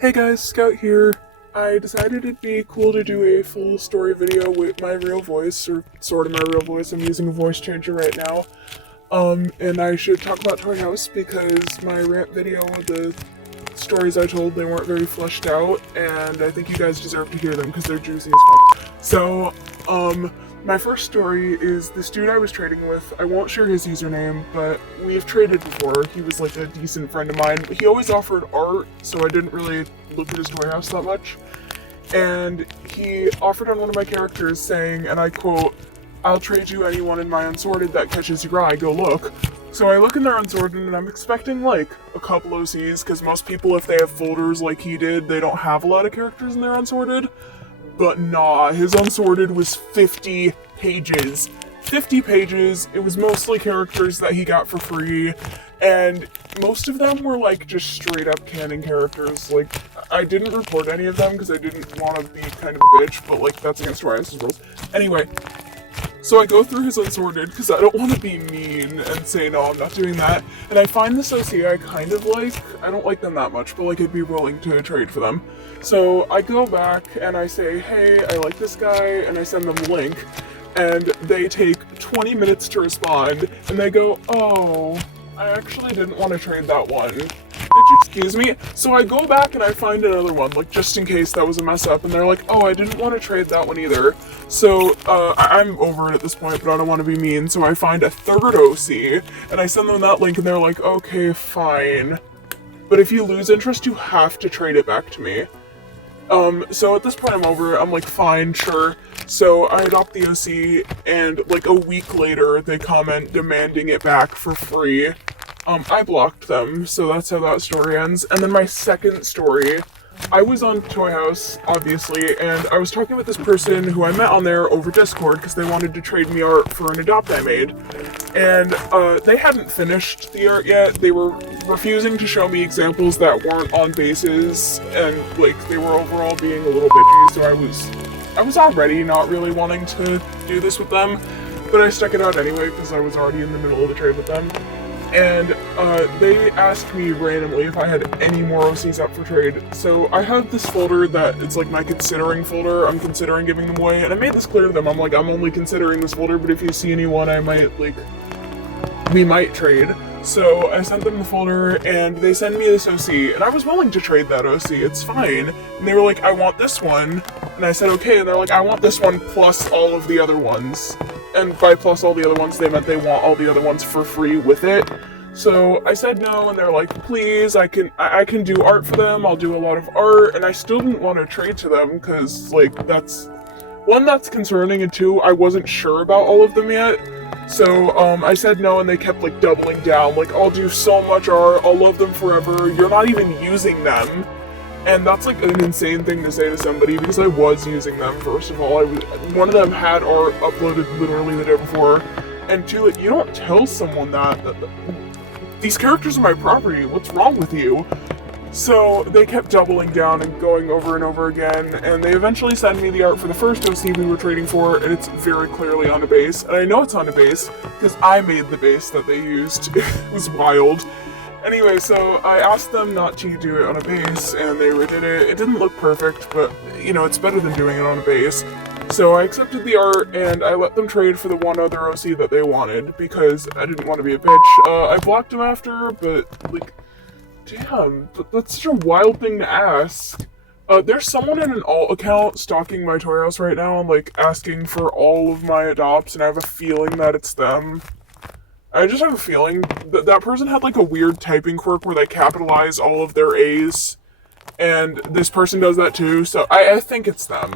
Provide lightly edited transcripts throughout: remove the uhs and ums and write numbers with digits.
Hey guys, Scout here. I decided it'd be cool to do a full story video with my real voice, or sort of my real voice. I'm using a voice changer right now. And I should talk about Toyhouse because my rant video, the stories I told, they weren't very fleshed out, and I think you guys deserve to hear them because they're juicy as fuck. So, my first story is this dude I was trading with. I won't share his username, but we've traded before. He was like a decent friend of mine, but he always offered art, so I didn't really look at his Toyhouse that much. And he offered on one of my characters saying, and I quote, "I'll trade you anyone in my unsorted that catches your eye, go look." So I look in their unsorted and I'm expecting like a couple OCs, because most people, if they have folders like he did, they don't have a lot of characters in their unsorted. But nah, his unsorted was 50 pages. 50 pages, it was mostly characters that he got for free, and most of them were like just straight up canon characters. Like, I didn't report any of them because I didn't want to be kind of a bitch, but like, that's against Toyhouse's rules. Anyway, so I go through his unsorted because I don't want to be mean and say, no, I'm not doing that. And I find this OC I kind of like. I don't like them that much, but like I'd be willing to trade for them. So I go back and I say, hey, I like this guy, and I send them the link. And they take 20 minutes to respond, and they go, oh, I actually didn't want to trade that one. Did you excuse me? So I go back and I find another one, like just in case that was a mess up, and they're like, oh, I didn't want to trade that one either. So I'm over it at this point, but I don't want to be mean, so I find a third OC, and I send them that link, and they're like, okay, fine. But if you lose interest, you have to trade it back to me. So at this point I'm over it. I'm like, fine, sure. So I adopt the OC, and like a week later, they comment demanding it back for free. I blocked them, so that's how that story ends. And then my second story, I was on Toyhouse, obviously, and I was talking with this person who I met on there over Discord because they wanted to trade me art for an adopt I made. And they hadn't finished the art yet. They were refusing to show me examples that weren't on bases, and like they were overall being a little bitchy, so I was already not really wanting to do this with them, but I stuck it out anyway because I was already in the middle of the trade with them. And they asked me randomly if I had any more OCs up for trade. So I have this folder that it's like my considering folder. I'm considering giving them away, and I made this clear to them. I'm like, I'm only considering this folder, but if you see anyone, we might trade. So I sent them the folder, and they send me this OC, and I was willing to trade that OC, it's fine. And they were like, I want this one. And I said, okay, and they're like, I want this one plus all of the other ones. And by plus all the other ones, they meant they want all the other ones for free with it. So I said no, and they're like, please, I can do art for them, I'll do a lot of art, and I still didn't want to trade to them, because, like, that's concerning, and two, I wasn't sure about all of them yet. So, I said no, and they kept, like, doubling down, like, I'll do so much art, I'll love them forever, you're not even using them. And that's, like, an insane thing to say to somebody, because I was using them, first of all. One of them had art uploaded literally the day before, and two, like, you don't tell someone that these characters are my property, what's wrong with you? So they kept doubling down and going over and over again, and they eventually sent me the art for the first OC we were trading for, and it's very clearly on a base. And I know it's on a base, because I made the base that they used. It was wild. Anyway, so I asked them not to do it on a base, and they redid it. It didn't look perfect, but, you know, it's better than doing it on a base. So I accepted the art, and I let them trade for the one other OC that they wanted, because I didn't want to be a bitch. I blocked them after, but, like, damn, that's such a wild thing to ask. There's someone in an alt account stalking my Toyhouse right now, and, like, asking for all of my adopts, and I have a feeling that it's them. I just have a feeling that that person had, like, a weird typing quirk where they capitalize all of their A's, and this person does that too, so I think it's them.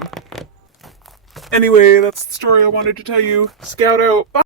Anyway, that's the story I wanted to tell you. Scout out. Bye!